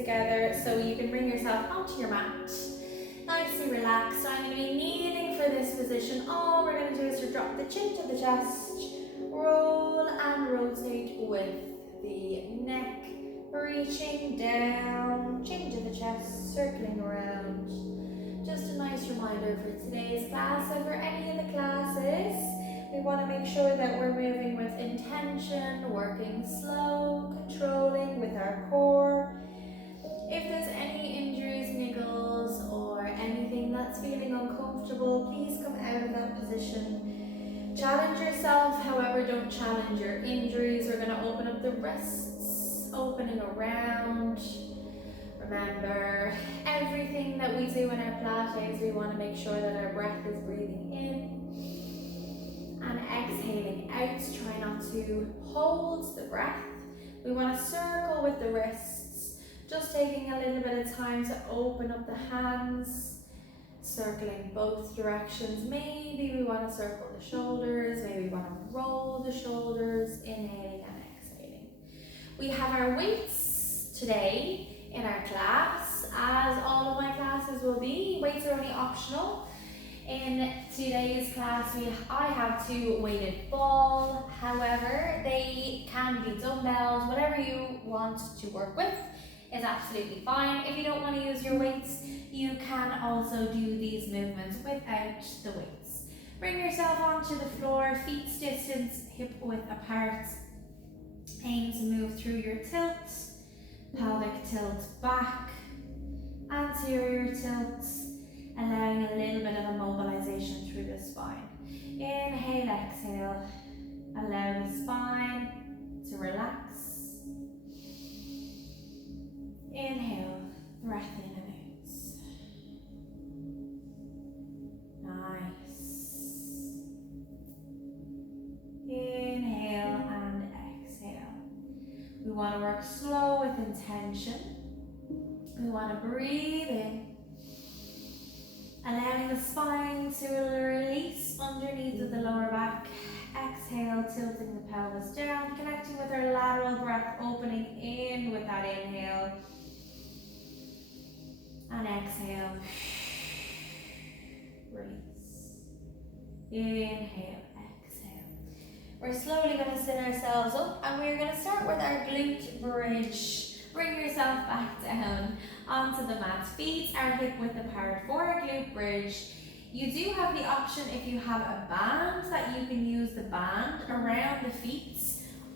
together so you can bring yourself onto your mat. Nicely relaxed. I'm going to be kneeling for this position. All we're going to do is to drop the chin to the chest, roll and rotate with the neck, reaching down, chin to the chest, circling around. Just a nice reminder for today's class and for any of the classes. We want to make sure that we're moving with intention, working slow, controlling with our core. If there's any injuries, niggles, or anything that's feeling uncomfortable, please come out of that position. Challenge yourself, however, don't challenge your injuries. We're going to open up the wrists, opening around. Remember, everything that we do in our Pilates, we want to make sure that our breath is breathing in and exhaling out. Try not to hold the breath. We want to circle with the wrists, just taking a little bit of time to open up the hands, circling both directions. Maybe we want to circle the shoulders, maybe we want to roll the shoulders, inhaling and exhaling. We have our weights today in our class, as all of my classes will be. Weights are only optional. In today's class, I have 2 weighted ball. However, they can be dumbbells. Whatever you want to work with is absolutely fine. If you don't want to use your weights, you can also do these movements without the weights. Bring yourself onto the floor, feet distance hip width apart. Aim to move through your tilt, pelvic tilt back, anterior tilt, allowing a little bit of a mobilization through the spine. Inhale, exhale, allow the spine to relax. Inhale, breath in and out. Nice. Inhale and exhale. We want to work slow with intention. We want to breathe in, allowing the spine to release underneath of the lower back. Exhale, tilting the pelvis down, connecting with our lateral breath, opening in with that inhale. And exhale. Release. Inhale, exhale. We're slowly going to sit ourselves up and we're going to start with our glute bridge. Bring yourself back down onto the mat. Feet are hip width apart for a glute bridge. You do have the option, if you have a band, that you can use the band around the feet,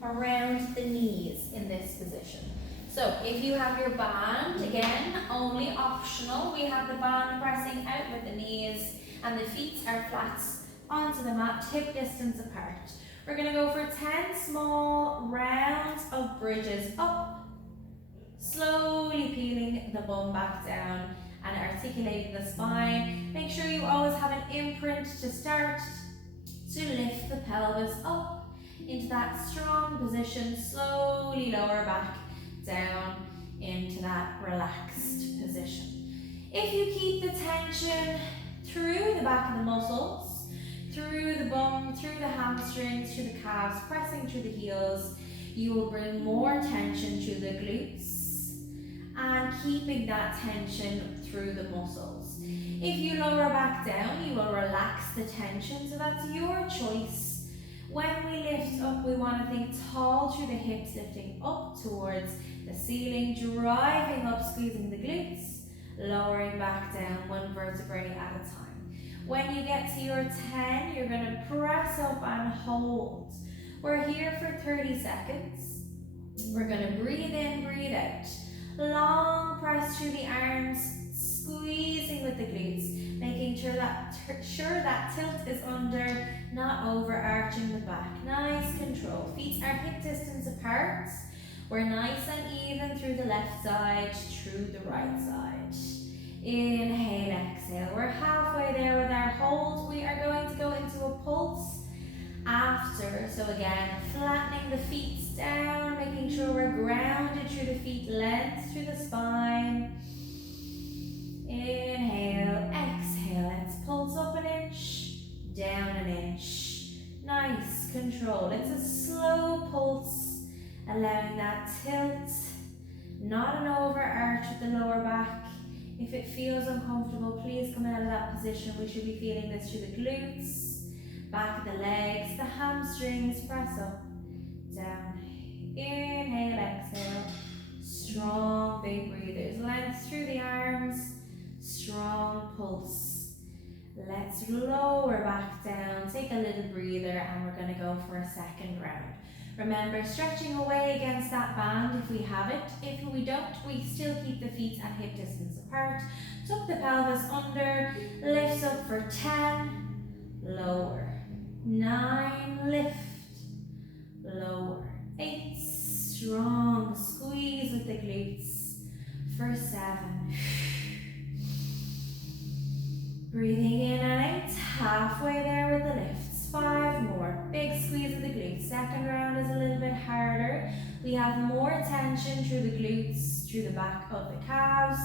around the knees in this position. So if you have your band, again, only optional. We have the band pressing out with the knees and the feet are flat onto the mat, hip distance apart. We're going to go for 10 small rounds of bridges up, slowly peeling the bum back down and articulating the spine. Make sure you always have an imprint to start to lift the pelvis up into that strong position. Slowly lower back down into that relaxed position. If you keep the tension through the back of the muscles, through the bum, through the hamstrings, through the calves, pressing through the heels, you will bring more tension to the glutes and keeping that tension through the muscles. If you lower back down, you will relax the tension, so that's your choice. When we lift up, we want to think tall through the hips, lifting up towards the ceiling, driving up, squeezing the glutes, lowering back down 1 vertebrae at a time. When you get to your 10, you're going to press up and hold. We're here for 30 seconds. We're going to breathe in, breathe out. Long press through the arms, squeezing with the glutes, making sure that tilt is under, not overarching the back. Nice control. Feet are hip distance apart. We're nice and even through the left side, through the right side. Inhale, exhale. We're halfway there with our hold. We are going to go into a pulse after. So again, flattening the feet down, making sure we're grounded through the feet, length through the spine. Inhale, exhale. Let's pulse up an inch, down an inch. Nice control. It's a slow pulse, allowing that tilt not an over arch with the lower back. If it feels uncomfortable, please come out of that position. We should be feeling this through the glutes, back of the legs, the hamstrings. Press up, down. Inhale, exhale. Strong big breathers. Length through the arms, strong pulse. Let's lower back down, take a little breather, and we're going to go for a second round. Remember, stretching away against that band if we have it. If we don't, we still keep the feet at hip distance apart. Tuck the pelvis under, lift up for 10, lower. 9, lift, lower. 8, strong squeeze with the glutes for 7. Breathing in and out, halfway there with the lifts. 5 more, big squeeze of the glutes. Second round is a little bit harder. We have more tension through the glutes, through the back of the calves,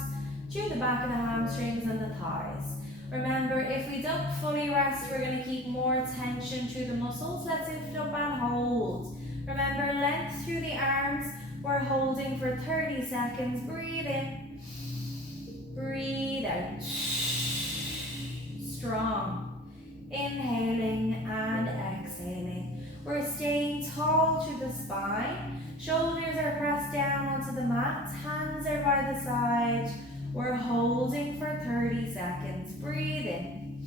through the back of the hamstrings and the thighs. Remember, if we don't fully rest, we're going to keep more tension through the muscles. Let's lift up and hold. Remember, length through the arms. We're holding for 30 seconds. Breathe in, breathe out. Strong. Inhaling and exhaling. We're staying tall through the spine. Shoulders are pressed down onto the mat. Hands are by the side. We're holding for 30 seconds. Breathe in.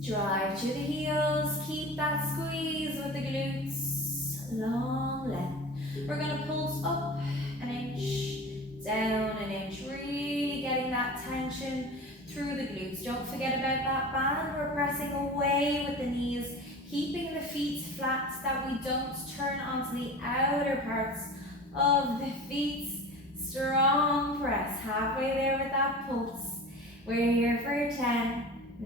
Drive to the heels. Keep that squeeze with the glutes. Long length. We're going to pulse up an inch, down an inch. Really getting that tension through the glutes. Don't forget about that band. We're pressing away with the knees, keeping the feet flat so that we don't turn onto the outer parts of the feet. Strong press, halfway there with that pulse. We're here for 10,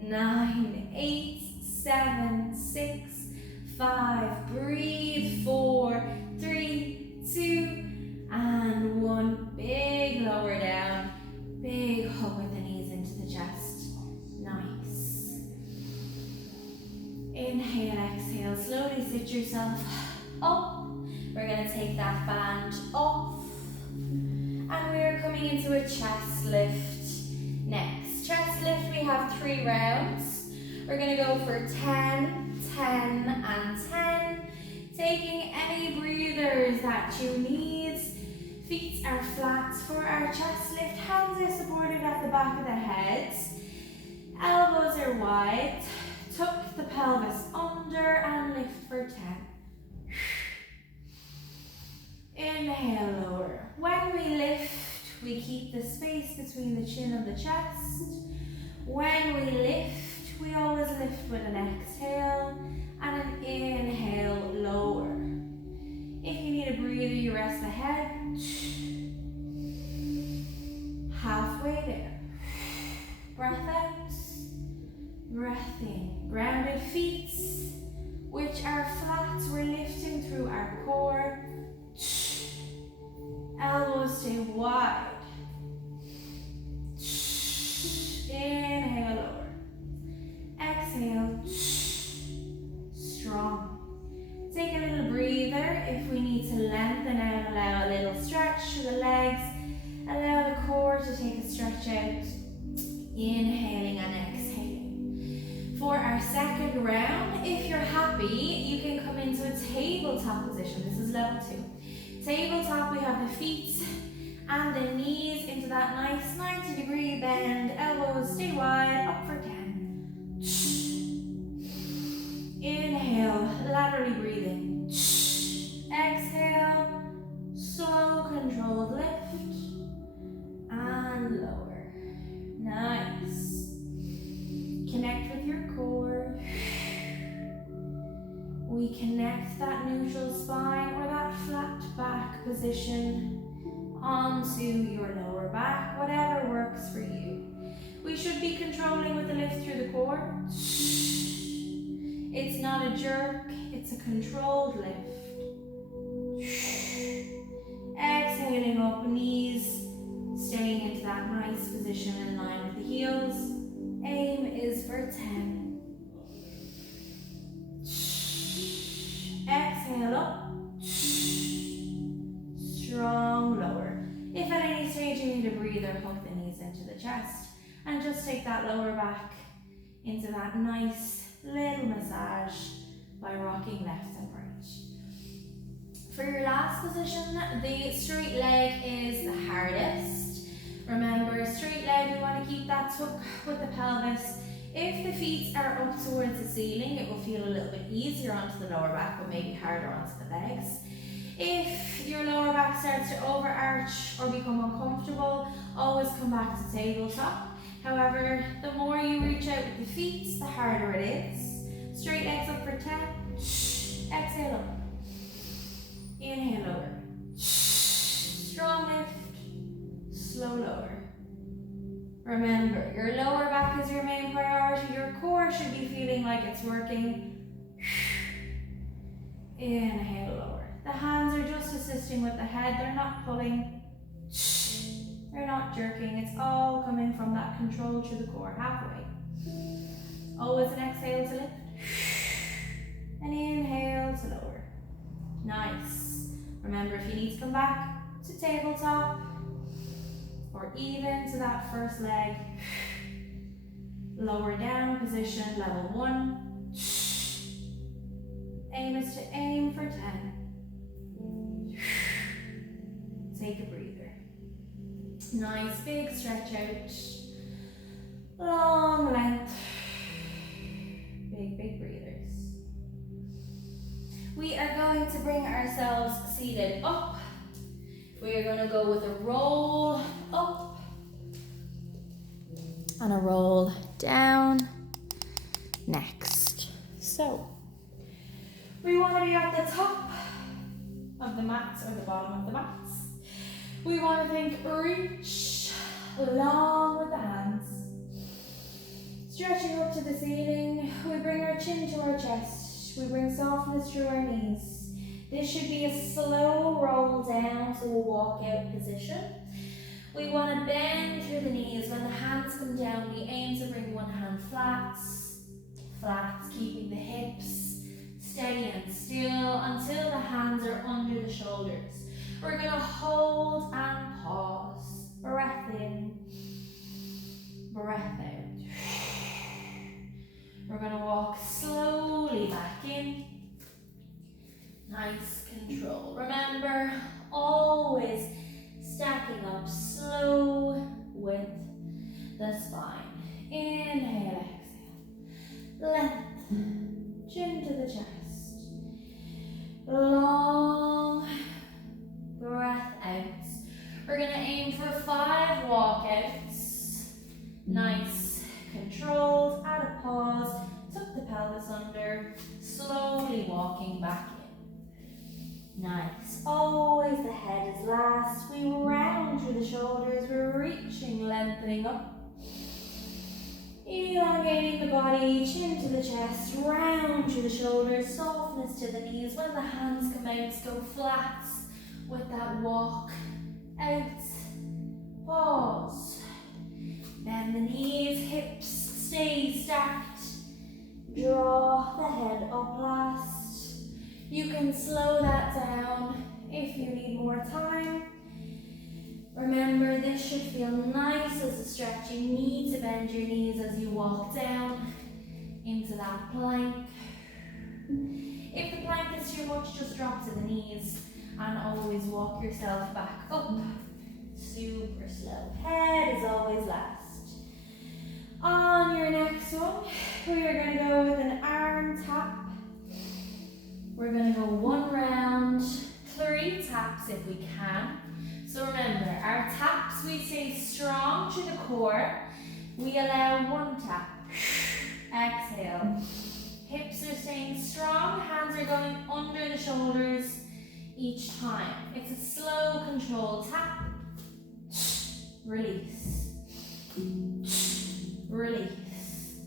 9, 8, 7, 6, 5. Breathe, 4, 3, 2, and 1. Big lower down, big hug with the knees into the chest. Nice. Inhale, exhale, slowly sit yourself up. We're going to take that band off. And we're coming into a chest lift next. Chest lift, we have 3 rounds. We're going to go for 10, 10, and 10. Taking any breathers that you need. Feet are flat for our chest lift. Hands are supported at the back of the head. Elbows are wide. Tuck the pelvis under and lift for 10. Inhale, lower. When we lift, we keep the space between the chin and the chest. When we lift, we always lift with an exhale and an inhale, lower. If you need a breather, you rest the head. Halfway there. Breath out, breath in. Grounded feet, which are flat. We're lifting through our core. Elbows stay wide. Inhale, lower. Exhale. Strong. Take a little breather. If we need to lengthen out, allow a little stretch to the legs. Allow the core to take a stretch out. Inhaling and exhaling. For our second round, if you're happy, you can come into a tabletop position. This is level 2. Tabletop, we have the feet and the knees into that nice 90-degree bend. Elbows stay wide, up for 10. Inhale, laterally breathing. Exhale, slow, controlled lift. And lower. Nice. Connect with your core. We connect that neutral spine or that flat back position onto your lower back, whatever works for you. We should be controlling with the lift through the core. It's not a jerk, it's a controlled lift. Exhaling up, knees staying into that nice position in line with the heels. Aim is for 10. Exhale up. Strong lower. breather, hug the knees into the chest. And just take that lower back into that nice little massage by rocking left and right. For your last position, the straight leg is the hardest. Remember, straight leg, we want to keep that tuck with the pelvis. If the feet are up towards the ceiling, it will feel a little bit easier onto the lower back, but maybe harder onto the legs. If your lower back starts to overarch or become uncomfortable, always come back to tabletop. However, the more you reach out with the feet, the harder it is. Straight legs up for 10. Exhale up. Inhale lower. Strong lift. Slow lower. Remember, your lower back is your main priority. Your core should be feeling like it's working. Inhale lower. The hands are just assisting with the head. They're not pulling. They're not jerking. It's all coming from that control through the core, halfway. Always an exhale to lift. And inhale to lower. Nice. Remember, if you need to come back to tabletop, or even to that first leg, lower down position, level 1. Aim is to aim for 10. Take a breather. Nice big stretch out. Long length. Big breathers. We are going to bring ourselves seated up. We are going to go with a roll up and a roll down next. So, we want to be at the top of the mats or the bottom of the mats. We want to think reach long with the hands. Stretching up to the ceiling, we bring our chin to our chest. We bring softness through our knees. This should be a slow roll down to a walkout position. We want to bend through the knees. When the hands come down, we aim to bring one hand flat, keeping the hips steady and still until the hands are under the shoulders. We're going to hold and pause. Breath in, breath out. We're going to walk slowly back in. Nice control. Remember, always stacking up slow with the spine. Inhale, exhale. Length, chin to the chest. Long breath out. We're going to aim for 5 walkouts. Nice, controlled, add a pause, tuck the pelvis under, slowly walking back in. Nice. Always the head is last. We round through the shoulders. We're reaching, lengthening up. Elongating the body, chin to the chest, round through the shoulders, softness to the knees. When the hands come out, go flat with that walk. Out. Pause. Bend the knees, hips stay stacked. Draw the head up last. You can slow that down if you need more time. Remember, this should feel nice as a stretch. You need to bend your knees as you walk down into that plank. If the plank is too much, just drop to the knees and always walk yourself back up. Super slow. Head is always last. On your next one, we are going to go with an arm tap. We're going to go 1 round, 3 taps if we can. So remember, our taps, we stay strong to the core. We allow 1 tap. Exhale. Hips are staying strong, hands are going under the shoulders each time. It's a slow, controlled tap. Release. Release.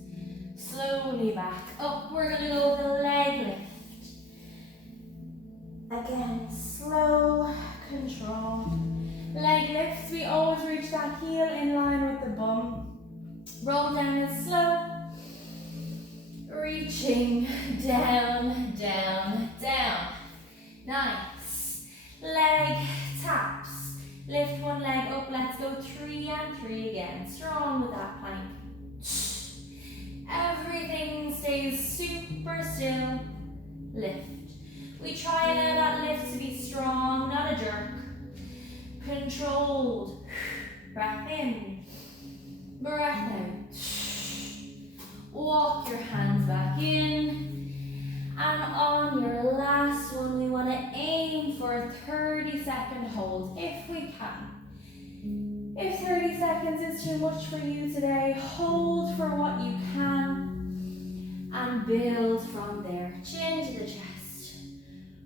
Slowly back up. We're going to go with a leg lift. Again, slow, control. Leg lifts, we always reach that heel in line with the bum. Roll down is slow. Reaching down, down, down. Nice. Leg taps. Lift one leg up. Let's go 3 3 and 3 again. Strong with that plank. Everything stays super still. Lift. We try and allow that lift to be strong, not a jerk. Controlled. Breath in. Breath out. Walk your hands back in. And on your last one, we want to aim for a 30-second hold if we can. If 30 seconds is too much for you today, hold for what you can and build from there. Chin to the chest.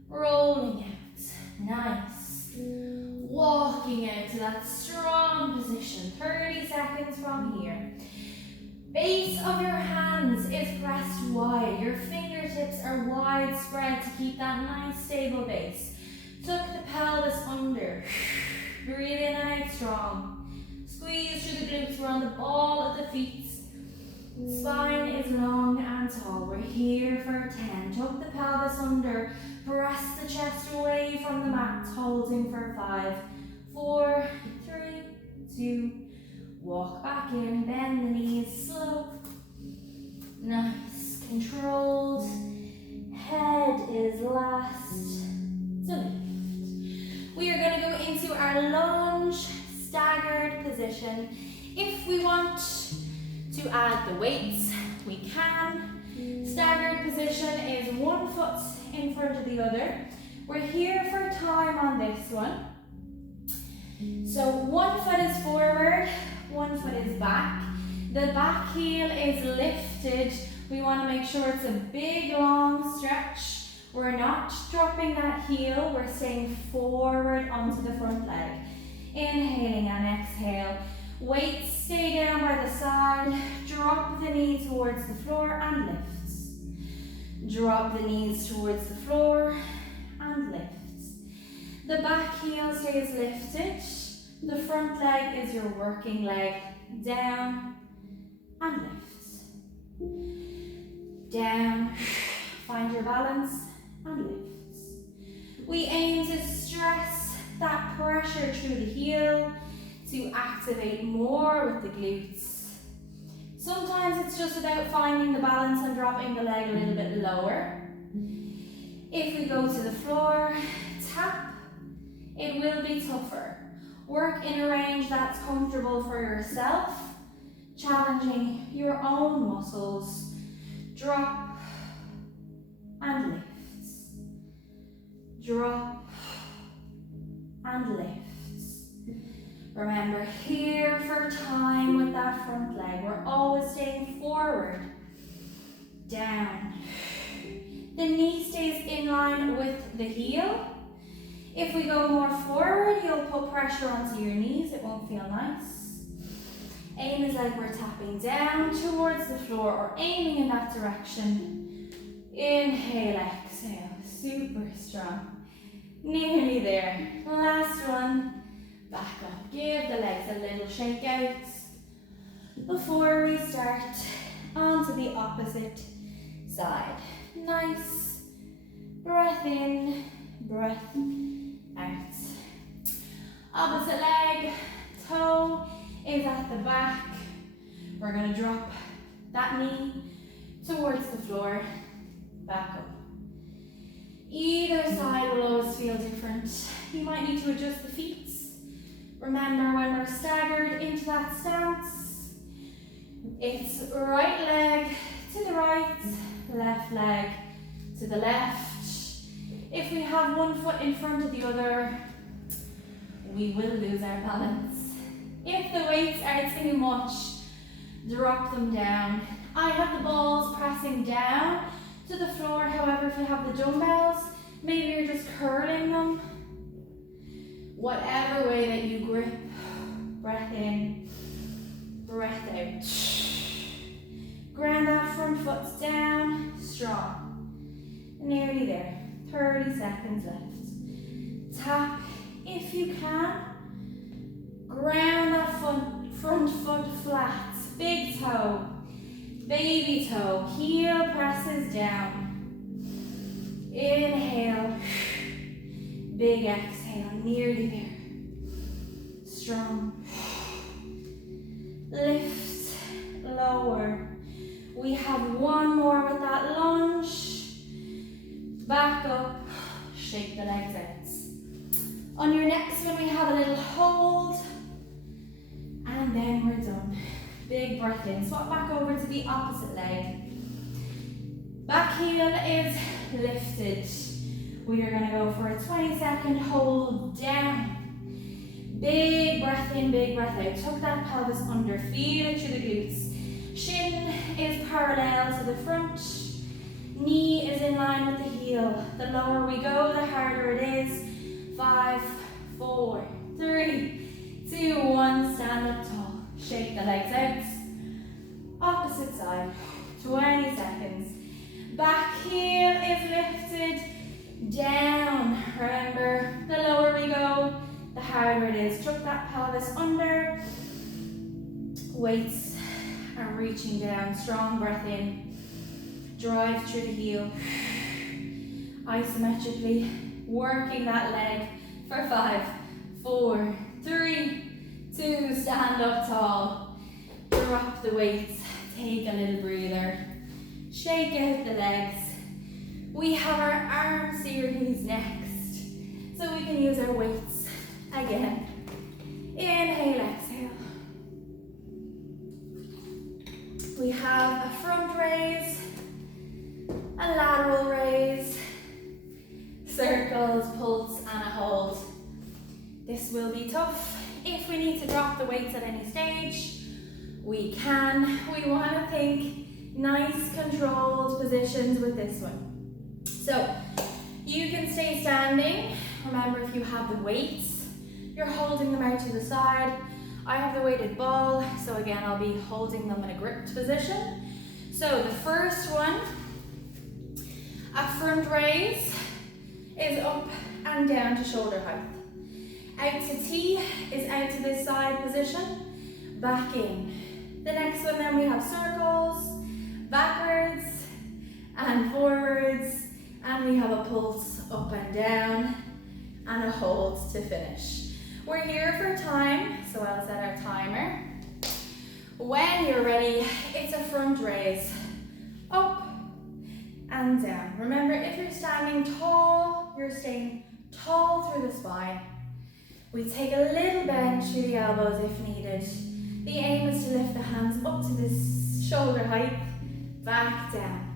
Rolling out. Nice. Walking out to that strong position. 30 seconds from here. Base of your hands is pressed wide. Your fingertips are wide spread to keep that nice stable base. Tuck the pelvis under. Breathe in and out strong. Squeeze through the glutes. We're on the ball of the feet. Spine is long and tall. We're here for 10. Tuck the pelvis under. Press the chest away from the mat. Holding for 5, 4, 3, 2. Walk back in. Bend the knees. Slow. Nice. Controlled. Head is last. So lift. We are going to go into our lunge staggered position. If we want to add the weights, we can. Staggered position is one foot in front of the other. We're here for time on this one. So one foot is forward, one foot is back. The back heel is lifted. We want to make sure it's a big long stretch. We're not dropping that heel, we're staying forward onto the front leg. Inhaling and exhale. Weights stay down by the side. Drop the knee towards the floor and lift. Drop the knees towards the floor and lift. The back heel stays lifted. The front leg is your working leg. Down and lift. Down. Find your balance and lift. We aim to stress that pressure through the heel to activate more with the glutes. Sometimes it's just about finding the balance and dropping the leg a little bit lower. If we go to the floor, tap, it will be tougher. Work in a range that's comfortable for yourself, challenging your own muscles. Drop and lift. Drop and lift. Remember, here for time with that front leg. We're always staying forward. Down. The knee stays in line with the heel. If we go more forward, you'll put pressure onto your knees. It won't feel nice. Aim is like we're tapping down towards the floor or aiming in that direction. Inhale, exhale. Super strong. Nearly there. Last one. Back up. Give the legs a little shake out before we start onto the opposite side. Nice. Breath in, breath out. Opposite leg, toe is at the back. We're going to drop that knee towards the floor, back up. Either side will always feel different. You might need to adjust the feet. Remember, when we're staggered into that stance, it's right leg to the right, left leg to the left. If we have one foot in front of the other, we will lose our balance. If the weights are too much, drop them down. I have the balls pressing down to the floor. However, if you have the dumbbells, maybe you're just curling them. Whatever way that you grip, breath in, breath out. Ground that front foot down, strong. Nearly there, 30 seconds left. Tap if you can. Ground that front foot flat, big toe, baby toe, heel presses down. Inhale, big exhale, nearly there. Strong. we have a little hold, and then we're done. Big breath in. Swap back over to the opposite leg. Back heel is lifted. We are going to go for a 20-second hold down. Big breath in, big breath out. Tuck that pelvis under, feel it through the glutes. Shin is parallel to the front. Knee is in line with the heel. The lower we go, the harder it is. 5, 4, 3, 2, 1. Stand up tall. Shake the legs out. Opposite side. 20 seconds. Back heel is lifted. Down. Remember, the lower we go, the harder it is. Tuck that pelvis under. Weights are reaching down. Strong breath in. Drive through the heel. Isometrically working that leg for 5, 4, 3, 2. Stand up tall. Drop the weights. Take a little breather. Shake out the legs. We have our arm series next, so we can use our weights again. Inhale, exhale. We have a front raise, a lateral raise, circles, pulse, and a hold. This will be tough. If we need to drop the weights at any stage, we can. We want to think nice controlled positions with this one. So you can stay standing. Remember, if you have the weights, you're holding them out to the side. I have the weighted ball, so again, I'll be holding them in a gripped position. So the first one, a front raise, is up and down to shoulder height. Out to T is out to this side position, back in. The next one then we have circles, backwards and forwards, and we have a pulse up and down and a hold to finish. We're here for time, so I'll set our timer. When you're ready, it's a front raise, up and down. Remember, if you're standing tall, you're staying tall through the spine. We take a little bend through the elbows if needed. The aim is to lift the hands up to this shoulder height, back down.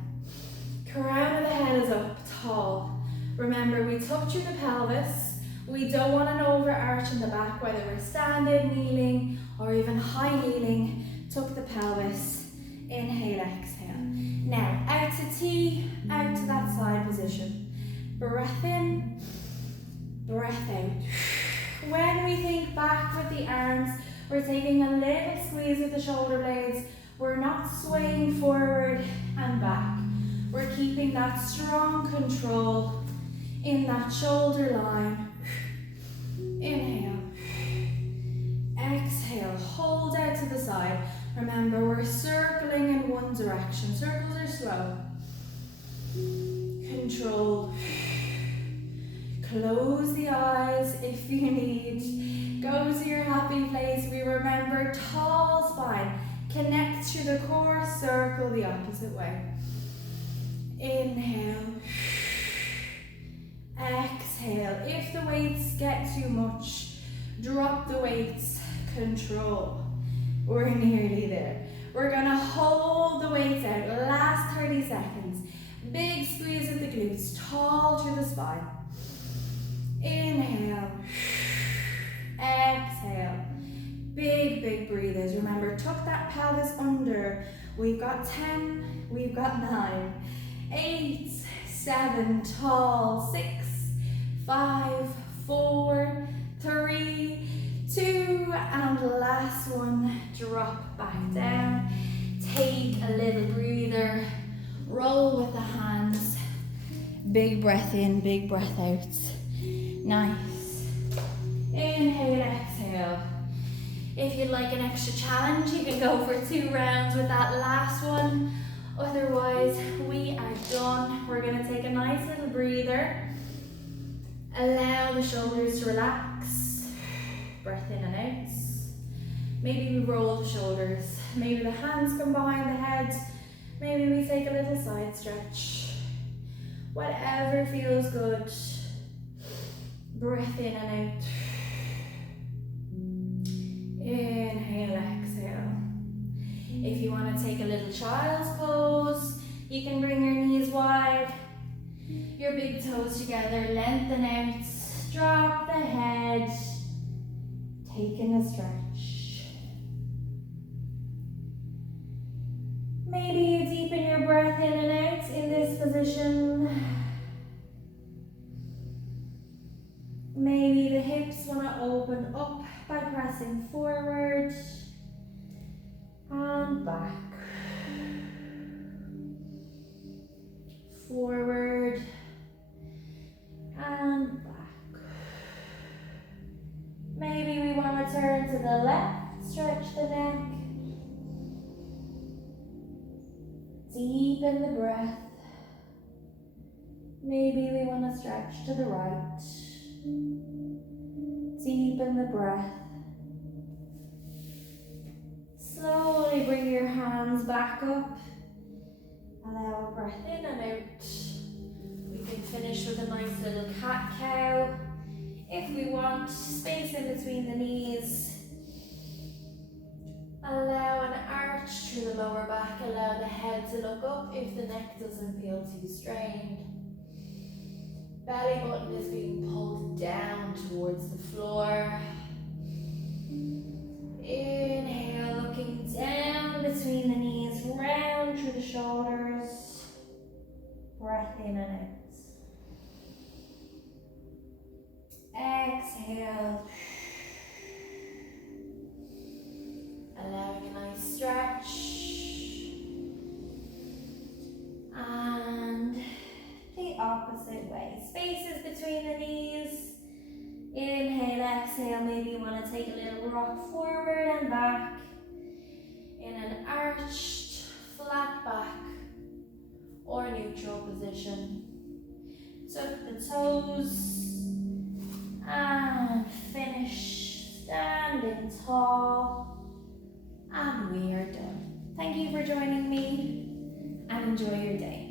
Crown of the head is up, tall. Remember, we tuck through the pelvis. We don't want an overarch in the back, whether we're standing, kneeling, or even high kneeling. Tuck the pelvis. Inhale, exhale. Now, out to T, out to that side position. Breath in, breath out. When we think back with the arms, we're taking a little squeeze with the shoulder blades. We're not swaying forward and back. We're keeping that strong control in that shoulder line. Inhale. Exhale. Hold out to the side. Remember, we're circling in one direction. Circles are slow. Control. Close the eyes if you need. Go to your happy place. We remember tall spine. Connect to the core. Circle the opposite way. Inhale. Exhale. If the weights get too much, drop the weights. Control. We're nearly there. We're gonna hold the weights out. Last 30 seconds. Big squeeze of the glutes. Tall through the spine. Inhale. Exhale. Big, big breathers. Remember, tuck that pelvis under. We've got 10. We've got 9. 8, 7, tall. 6, 5, 4, 3, 2, and last one. Drop back down. Take a little breather. Roll with the hands. Big breath in, big breath out. Nice. Inhale, exhale. If you'd like an extra challenge, you can go for 2 rounds with that last one. Otherwise, we are done. We're going to take a nice little breather. Allow the shoulders to relax. Breath in and out. Maybe we roll the shoulders. Maybe the hands come behind the head. Maybe we take a little side stretch. Whatever feels good. Breath in and out. toes together, lengthen out, drop the head, taking a stretch. Maybe you deepen your breath in and out in this position. Maybe the hips want to open up by pressing forward and back. Forward and back. Maybe we want to turn to the left, stretch the neck. Deepen the breath. Maybe we want to stretch to the right. Deepen the breath. Slowly bring your hands back up. Allow a breath in and out. We can finish with a nice little cat-cow. If we want space in between the knees, allow an arch through the lower back. Allow the head to look up if the neck doesn't feel too strained. Belly button is being pulled down towards the floor. Inhale, looking down between the knees, round through the shoulders. Breath in and out. Exhale. Allowing a nice stretch. And the opposite way. Spaces between the knees. Inhale, exhale. Maybe you want to take a little rock forward and back in an arched, flat back or neutral position. Tuck the toes and finish standing tall. And we are done. Thank you for joining me and enjoy your day.